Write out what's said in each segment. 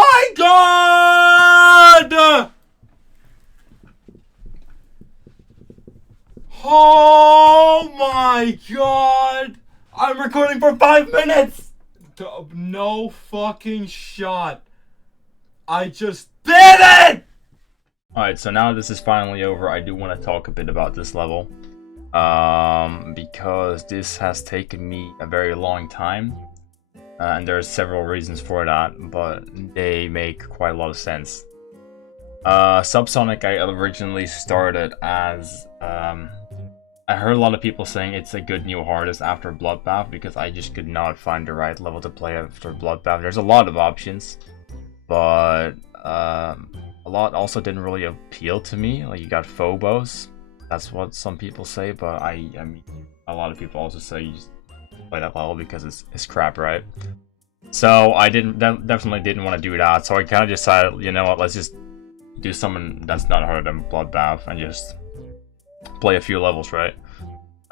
my god! Oh my god! I'm recording for 5 minutes! No fucking shot. I just did it! Alright, so now this is finally over. I do want to talk a bit about this level. Because this has taken me a very long time. And there's several reasons for that, but they make quite a lot of sense. SubSonic I originally started as, I heard a lot of people saying it's a good new hardest after Bloodbath because I just could not find the right level to play after Bloodbath. There's a lot of options, but a lot also didn't really appeal to me. Like, you got Phobos, that's what some people say, but I mean, a lot of people also say you just play that level because it's crap, right? So I definitely didn't want to do that. So I kind of decided, you know what, let's just do something that's not harder than Bloodbath and just play a few levels, right?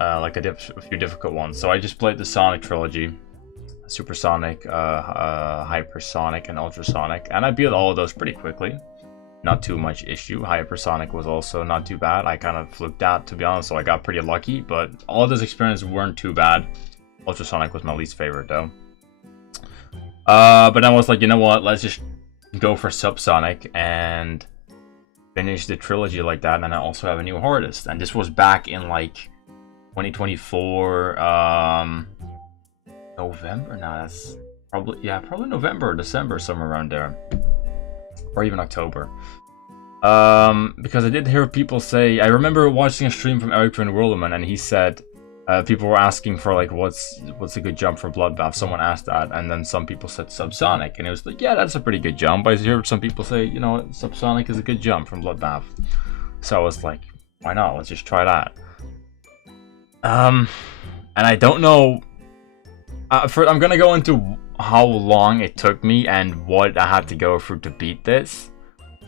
Like a few difficult ones. So I just played the Sonic trilogy, Supersonic, Hypersonic, and Ultrasonic, and I beat all of those pretty quickly. Not too much issue. Hypersonic was also not too bad. I kind of fluked out, to be honest, so I got pretty lucky, but all of those experiences weren't too bad. Ultrasonic was my least favorite, though. But I was like, you know what, let's just go for SubSonic and finish the trilogy like that, and I also have a new hardest. And this was back in like 2024 November. Now that's probably November or December, somewhere around there, or even October. Because I did hear people say, I remember watching a stream from Viprin, and he said people were asking for like what's a good jump for Bloodbath. Someone asked that, and then some people said SubSonic, and it was like, yeah, that's a pretty good jump. I heard some people say, you know, SubSonic is a good jump from Bloodbath. So I was like, why not? Let's just try that. And I don't know. I'm gonna go into how long it took me and what I had to go through to beat this.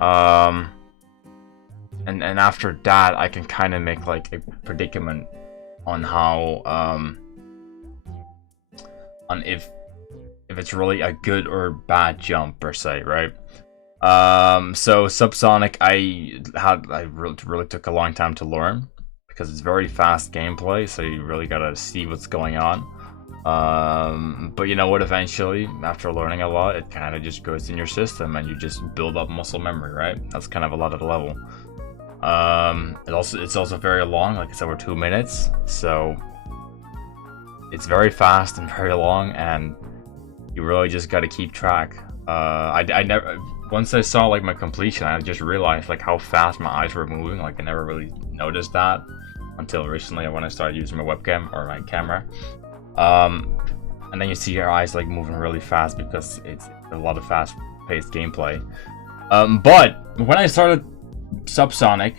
And after that, I can kind of make like a predicament on how on if it's really a good or bad jump per se, right? So SubSonic I really took a long time to learn because it's very fast gameplay, so you really gotta see what's going on. But you know what, eventually after learning a lot, it kind of just goes in your system and you just build up muscle memory, right? That's kind of a lot of the level. It's also very long, like it's over 2 minutes, so it's very fast and very long, and you really just got to keep track. I never, once I saw like my completion, I just realized like how fast my eyes were moving. Like I never really noticed that until recently when I started using my webcam or my camera. And then you see your eyes like moving really fast because it's a lot of fast-paced gameplay. But when I started SubSonic,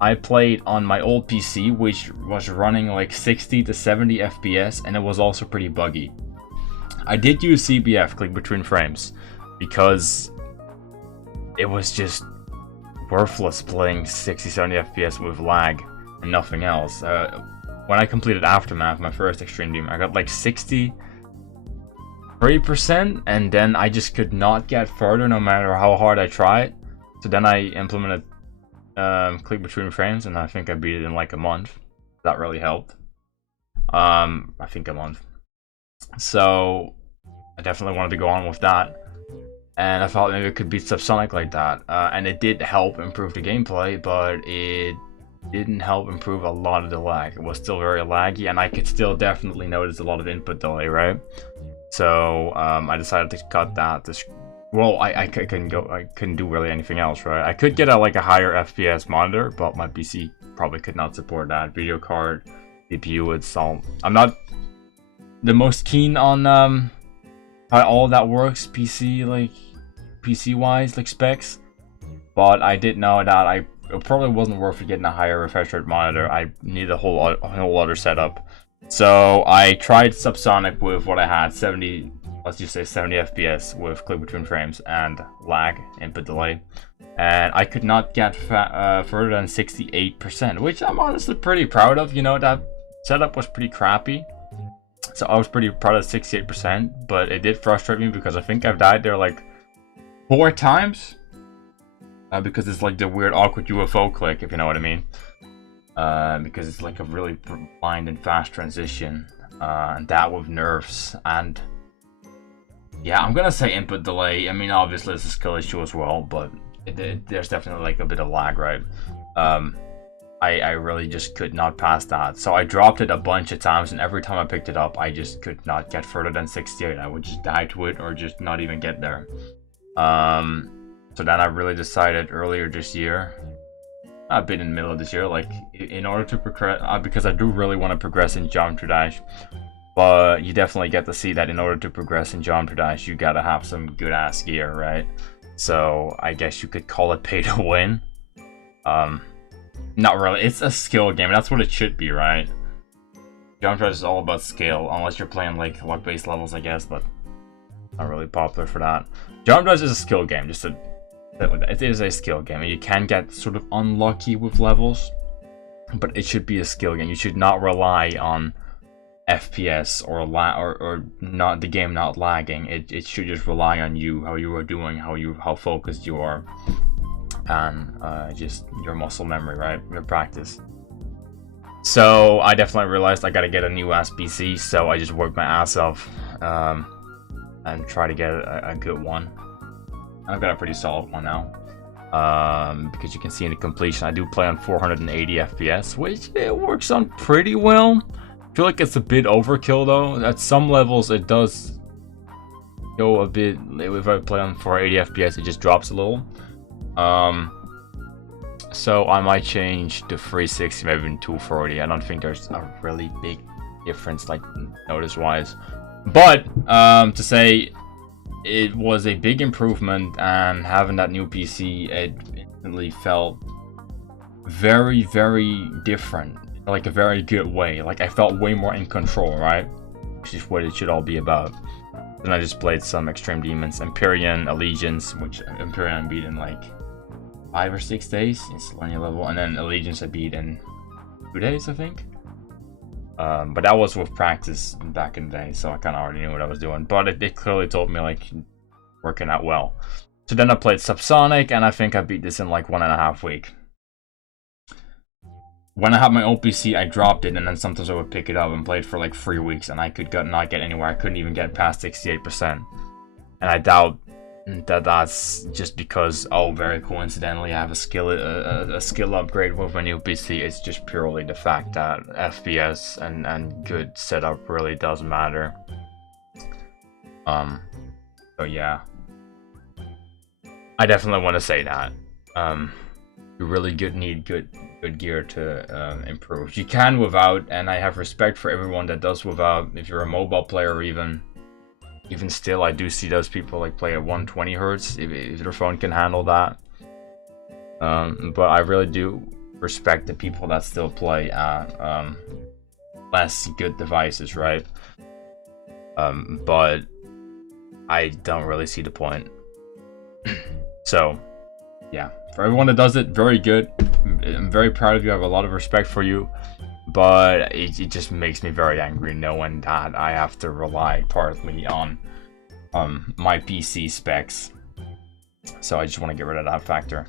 I played on my old PC, which was running like 60 to 70 FPS, and it was also pretty buggy. I did use CBF, click between frames, because it was just worthless playing 60-70 FPS with lag and nothing else. When I completed Aftermath, my first extreme game, I got like 63%, and then I just could not get further no matter how hard I tried. So then I implemented click between frames, and I think I beat it in like a month. That really helped. I think a month. So I definitely wanted to go on with that, and I thought maybe it could beat SubSonic like that. And it did help improve the gameplay, but it didn't help improve a lot of the lag. It was still very laggy, and I could still definitely notice a lot of input delay, right? So I decided to cut that. Well, I couldn't do really anything else, right? I could get a higher FPS monitor, but my PC probably could not support that. Video card, CPU, it's all. I'm not the most keen on how all that works, PC wise, like specs. But I did know that it probably wasn't worth it getting a higher refresh rate monitor. I need a whole other setup. So I tried SubSonic with what I had, 70, let's just say 70 FPS with click between frames and lag, input delay. And I could not get further than 68%, which I'm honestly pretty proud of. You know, that setup was pretty crappy. So I was pretty proud of 68%, but it did frustrate me because I think I've died there like 4 times. Because it's like the weird awkward UFO click, if you know what I mean. Because it's like a really blind and fast transition. And that with nerfs. And yeah, I'm gonna say input delay. I mean, obviously it's a skill issue as well, but there's definitely like a bit of lag, right? I really just could not pass that. So I dropped it a bunch of times, and every time I picked it up, I just could not get further than 68. I would just die to it or just not even get there. So then I really decided earlier this year, a bit in the middle of this year, like in order to progress, because I do really want to progress in Geometry Dash, but you definitely get to see that in order to progress in Geometry Dash, you gotta have some good ass gear, right? So I guess you could call it pay to win. Not really, it's a skill game, that's what it should be, right? Geometry Dash is all about skill, unless you're playing like luck-based levels, I guess, but not really popular for that. Geometry Dash is a skill game, it is a skill game, and you can get sort of unlucky with levels, but it should be a skill game. You should not rely on FPS or not the game not lagging. It should just rely on you, how you are doing, how focused you are, and just your muscle memory, right? Your practice. So I definitely realized I gotta get a new ass PC, so I just worked my ass off and try to get a good one. I've got a pretty solid one now, because you can see in the completion I do play on 480 FPS, which it works on pretty well. I feel like it's a bit overkill though. At some levels it does go a bit, if I play on 480 FPS it just drops a little. So I might change to 360, maybe even 240. I don't think there's a really big difference like notice wise, but to say it was a big improvement, and having that new PC, it instantly felt very, very different, like a very good way. Like I felt way more in control, right? Which is what it should all be about. Then I just played some Extreme Demons, Empyrean, Allegiance, which Empyrean I beat in like 5 or 6 days. It's learning level, and then Allegiance I beat in 2 days, I think. But that was with practice back in the day, so I kind of already knew what I was doing. But it clearly told me like working out well. So then I played SubSonic, and I think I beat this in like 1.5 weeks. When I had my old PC, I dropped it, and then sometimes I would pick it up and play it for like 3 weeks, and I could not get anywhere. I couldn't even get past 68%. And I doubt that that's just because, oh, very coincidentally, I have a skill upgrade with my new PC. It's just purely the fact that FPS and good setup really does matter. So yeah, I definitely want to say that. You really need good gear to improve. You can without, and I have respect for everyone that does without. If you're a mobile player, even still, I do see those people like play at 120 hertz if their phone can handle that. But I really do respect the people that still play at less good devices, right? But I don't really see the point. So yeah, for everyone that does it, very good. I'm very proud of you. I have a lot of respect for you. But it just makes me very angry knowing that I have to rely partly on my PC specs. So I just want to get rid of that factor.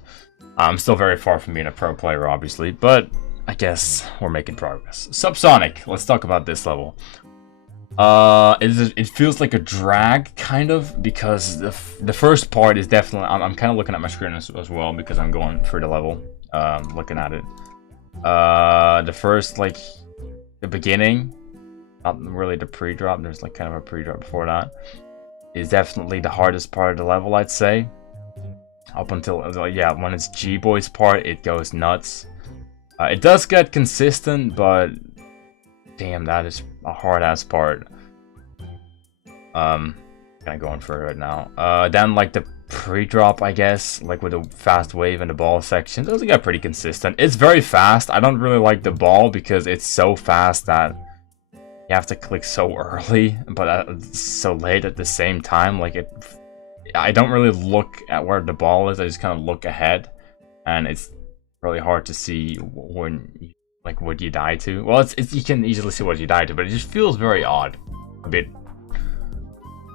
I'm still very far from being a pro player, obviously, but I guess we're making progress. SubSonic, let's talk about this level. It feels like a drag, kind of, because the first part is definitely... I'm kind of looking at my screen as well, because I'm going through the level, looking at it. The first, like, the beginning, not really the pre-drop, there's like kind of a pre-drop before that, is definitely the hardest part of the level, I'd say. Up until, yeah, when it's Gboy's part, it goes nuts. It does get consistent, but damn, that is a hard-ass part. Kind of going for it right now. Then, like, the pre-drop, I guess, like with the fast wave and the ball section, those get pretty consistent. It's very fast. I don't really like the ball because it's so fast that you have to click so early, but so late at the same time. Like, I don't really look at where the ball is. I just kind of look ahead, and it's really hard to see when, like, what you die to. Well, it's you can easily see what you die to, but it just feels very odd, a bit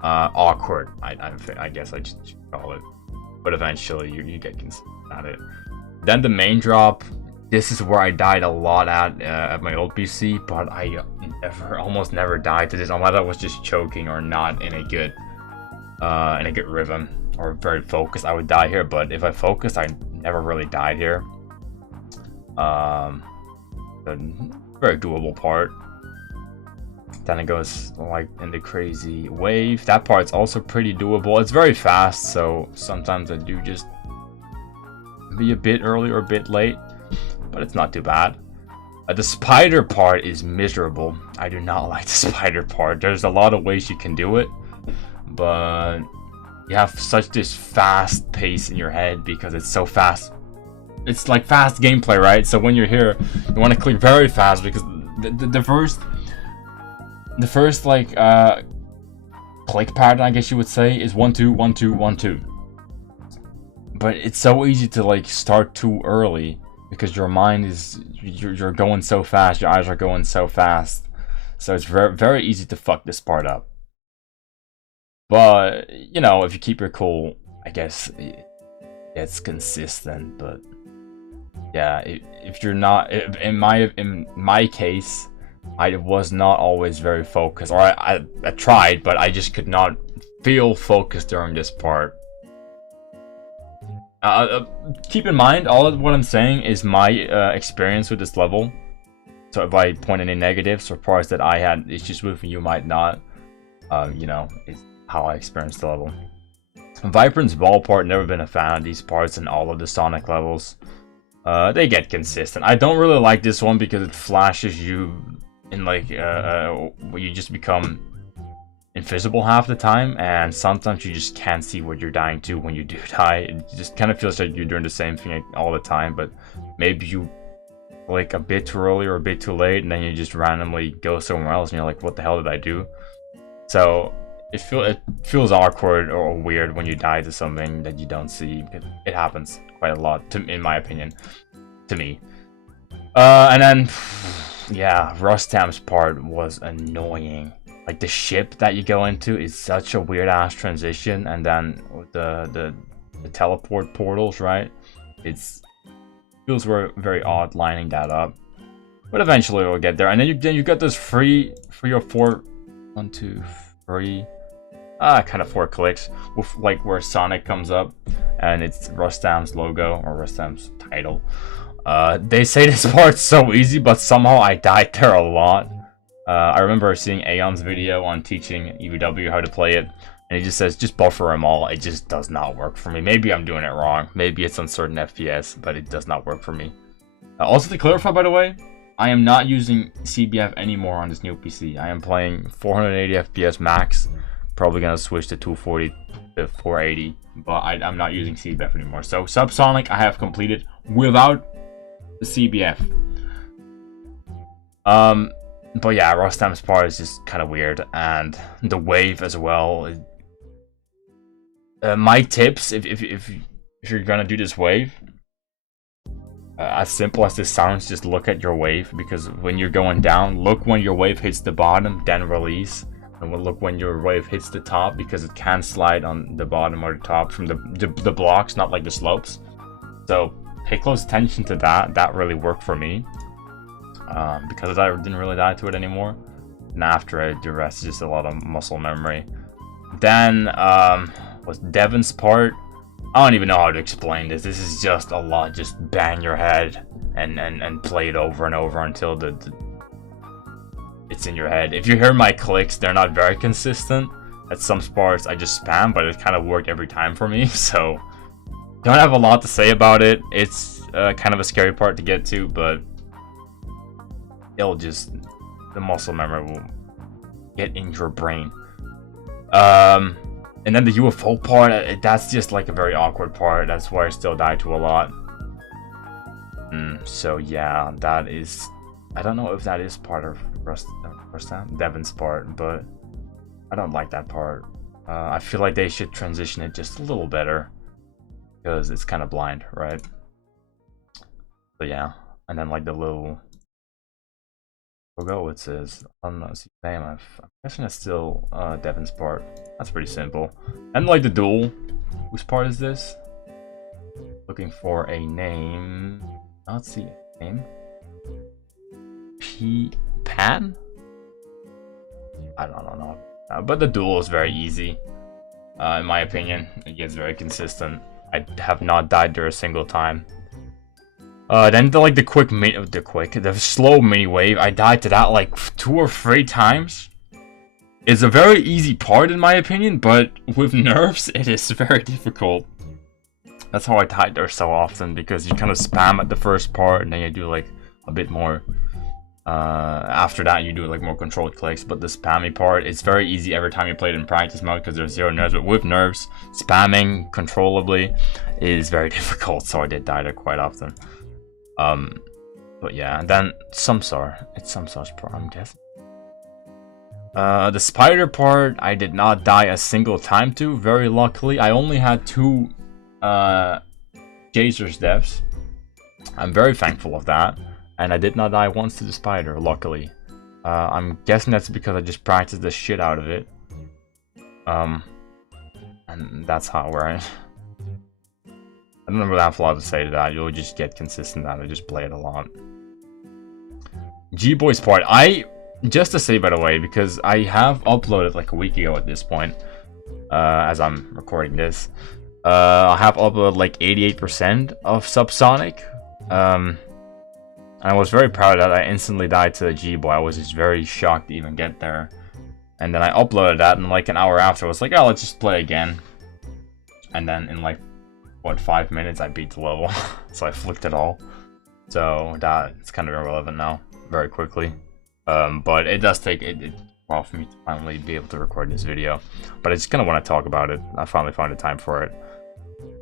awkward. I guess I just call it. But eventually you get consistent at it. Then the main drop. This is where I died a lot at my old PC, but I almost never died to this unless I was just choking or not in a good rhythm or very focused. I would die here, but if I focused, I never really died here. A very doable part. Then it goes like in the crazy wave. That part's also pretty doable. It's very fast, so sometimes I do just be a bit early or a bit late, but it's not too bad. The spider part is miserable. I do not like the spider part. There's a lot of ways you can do it, but you have such this fast pace in your head because it's so fast. It's like fast gameplay, right? So when you're here, you want to clear very fast because the first like click pattern, I guess you would say, is 1 2 1 2 1 2. But it's so easy to like start too early because your mind is you're going so fast, your eyes are going so fast, so it's very very easy to fuck this part up. But you know, if you keep your cool, I guess it's consistent. But yeah, if you're not, in my case, I was not always very focused, or I tried, but I just could not feel focused during this part. Keep in mind, all of what I'm saying is my experience with this level. So if I point any negatives or parts that I had issues with, you might not. You know, it's how I experienced the level. Viprin's ball part, never been a fan of these parts in all of the Sonic levels. They get consistent. I don't really like this one because it flashes you in like where you just become invisible half the time, and sometimes you just can't see what you're dying to when you do die. It just kind of feels like you're doing the same thing all the time, but maybe you like a bit too early or a bit too late, and then you just randomly go somewhere else and you're like, what the hell did I do? So it feels awkward or weird when you die to something that you don't see. It happens quite a lot, in my opinion, to me. And then yeah, Rustam's part was annoying. Like the ship that you go into is such a weird ass transition, and then the teleport portals, right? Feels very odd lining that up, but eventually we'll get there. And then you got this three or four, 1 2 3, kind of 4 clicks with like where Sonic comes up, and it's Rustam's logo or Rustam's title. They say this part's so easy, but somehow I died there a lot. I remember seeing Aeon's video on teaching EVW how to play it, and he just says, just buffer them all. It just does not work for me. Maybe I'm doing it wrong. Maybe it's on certain FPS, but it does not work for me. Also to clarify, by the way, I am not using CBF anymore on this new PC. I am playing 480 FPS max. Probably gonna switch to 240 to 480, but I'm not using CBF anymore. So SubSonic I have completed without the CBF. But yeah, Rustam's part is just kind of weird, and the wave as well. My tips, if you're gonna do this wave, as simple as this sounds, just look at your wave, because when you're going down, look when your wave hits the bottom, then release, and look when your wave hits the top, because it can slide on the bottom or the top from the blocks, not like the slopes. So pay close attention to that. That really worked for me. Because I didn't really die to it anymore, and after it, the rest is just a lot of muscle memory. Then was Devin's part. I don't even know how to explain this. This is just a lot. Just bang your head and play it over and over until it's in your head. If you hear my clicks, they're not very consistent. At some parts I just spam, but it kind of worked every time for me. So don't have a lot to say about it. It's kind of a scary part to get to, but the muscle memory will get in your brain. And then the UFO part, that's just like a very awkward part. That's why I still die to a lot. So yeah, that is, I don't know if that is part of Devin's part, but I don't like that part. I feel like they should transition it just a little better, because it's kind of blind, right? So yeah, and then like the little We'll go with this. I don't know. Name. I'm guessing it's still Devin's part. That's pretty simple. And like the duel. Whose part is this? Looking for a name. Not see a name. Pan? I don't know. But the duel is very easy. In my opinion, it gets very consistent. I have not died there a single time. Then the slow mini wave, I died to that like 2 or 3 times. It's a very easy part in my opinion, but with nerfs, it is very difficult. That's how I died there so often, because you kind of spam at the first part and then you do like a bit more. After that you do like more controlled clicks, but the spammy part, it's very easy every time you play it in practice mode because there's 0 nerves, but with nerves, spamming controllably is very difficult, so I did die there quite often. But yeah, and then Samsar. It's Samsar's part, I'm guessing. The spider part, I did not die a single time to, very luckily. I only had 2 Jazer's deaths. I'm very thankful of that. And I did not die once to the spider, luckily. I'm guessing that's because I just practiced the shit out of it. And that's where I don't really have a lot to say to that. You'll just get consistent at it, just play it a lot. Gboy's part, just to say by the way, because I have uploaded like a week ago at this point, as I'm recording this, I have uploaded like 88% of SubSonic. And I was very proud of that. I instantly died to the Gboy. I was just very shocked to even get there. And then I uploaded that, and like an hour after I was like, oh, let's just play again. And then in like, what, 5 minutes I beat the level. So I flicked it all. So it's kind of irrelevant now, very quickly. But it does take a while for me to finally be able to record this video. But I just kind of want to talk about it. I finally found the time for it.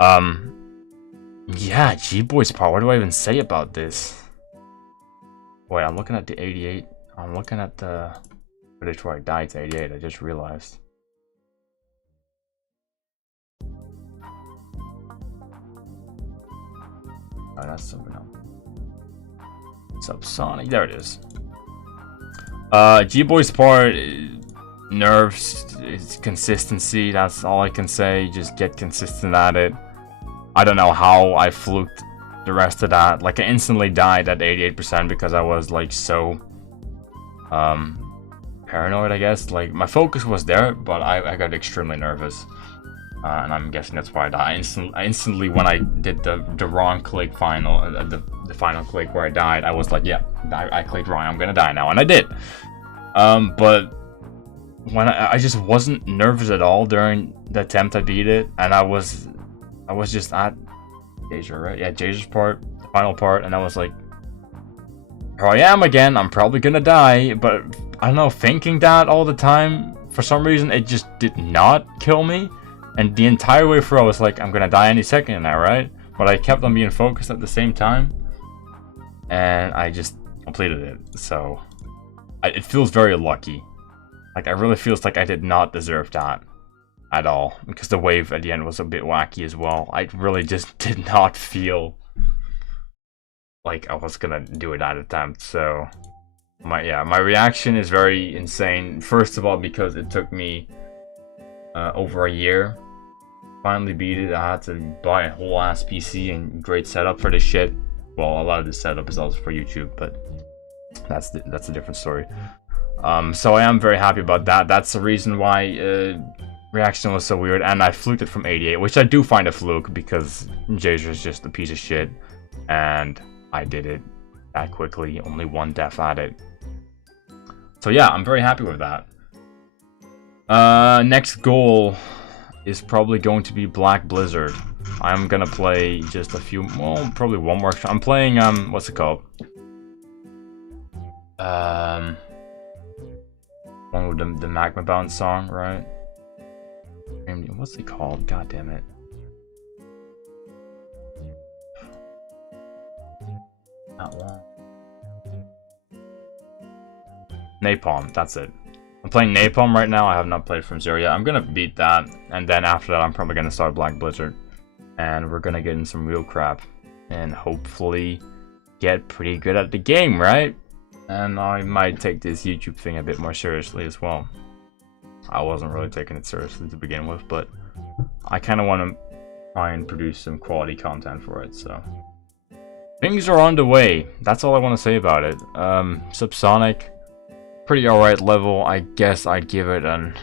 Yeah, Gboy's part, what do I even say about this? Wait, I'm looking at the 88. I'm looking at the footage where I died to 88. I just realized. Oh, that's something else. SubSonic. There it is. Gboy's part, nerves, it's consistency. That's all I can say. Just get consistent at it. I don't know how I fluked the rest of that. Like, I instantly died at 88% because I was like so paranoid, I guess. Like, my focus was there, but I got extremely nervous, and I'm guessing that's why I died. I instantly when I did the wrong click final, the final click where I died, I was like, yeah, I clicked wrong, I'm gonna die now, and I did. But when I just wasn't nervous at all during the attempt I beat it, and I was just at Jazer, right? Yeah, Jazer's part, the final part, and I was like, here I am again, I'm probably gonna die, but I don't know, thinking that all the time, for some reason, it just did not kill me, and the entire way through I was like, I'm gonna die any second now, right? But I kept on being focused at the same time, and I just completed it, so it feels very lucky. Like, I really feels like I did not deserve that at all, because the wave at the end was a bit wacky as well. I really just did not feel like I was gonna do it that attempt. So my reaction is very insane. First of all, because it took me over a year finally beat it. I had to buy a whole ass PC and great setup for this shit. Well, a lot of the setup is also for YouTube, but that's a different story. So I am very happy about that. That's the reason why reaction was so weird, and I fluked it from 88, which I do find a fluke because Jazer is just a piece of shit, and I did it that quickly, only 1 death at it. So yeah, I'm very happy with that. Next goal is probably going to be Black Blizzard. I'm gonna play just a few, well, probably one more. I'm playing, what's it called? One with the Magma Bound song, right? What's it called? God damn it. Not long. Napalm, that's it. I'm playing Napalm right now. I have not played From Zero yet. I'm gonna beat that, and then after that I'm probably gonna start Black Blizzard. And we're gonna get in some real crap and hopefully get pretty good at the game, right? And I might take this YouTube thing a bit more seriously as well. I wasn't really taking it seriously to begin with, but I kind of want to try and produce some quality content for it, so things are on the way. That's all I want to say about it. SubSonic, pretty alright level. I guess I'd give it an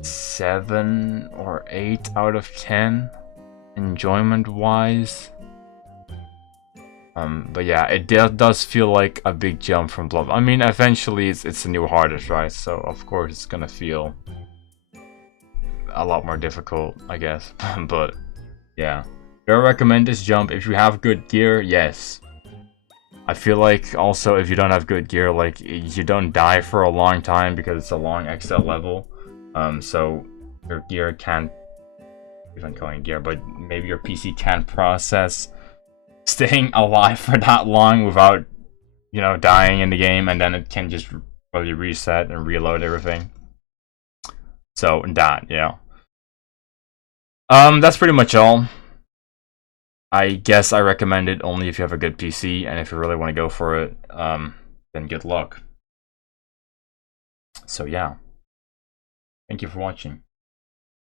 7 or 8 out of 10 enjoyment wise. But yeah, it does feel like a big jump from Blob. I mean, eventually it's a new hardest, right? So of course it's gonna feel a lot more difficult, I guess. But yeah, do I recommend this jump if you have good gear? Yes. I feel like also if you don't have good gear, like you don't die for a long time because it's a long XL level. So your gear can't, even calling gear, but maybe your PC can't process staying alive for that long without, you know, dying in the game, and then it can just probably reset and reload everything. So that, yeah. That's pretty much all. I guess I recommend it only if you have a good PC, and if you really want to go for it, then good luck. So yeah. Thank you for watching.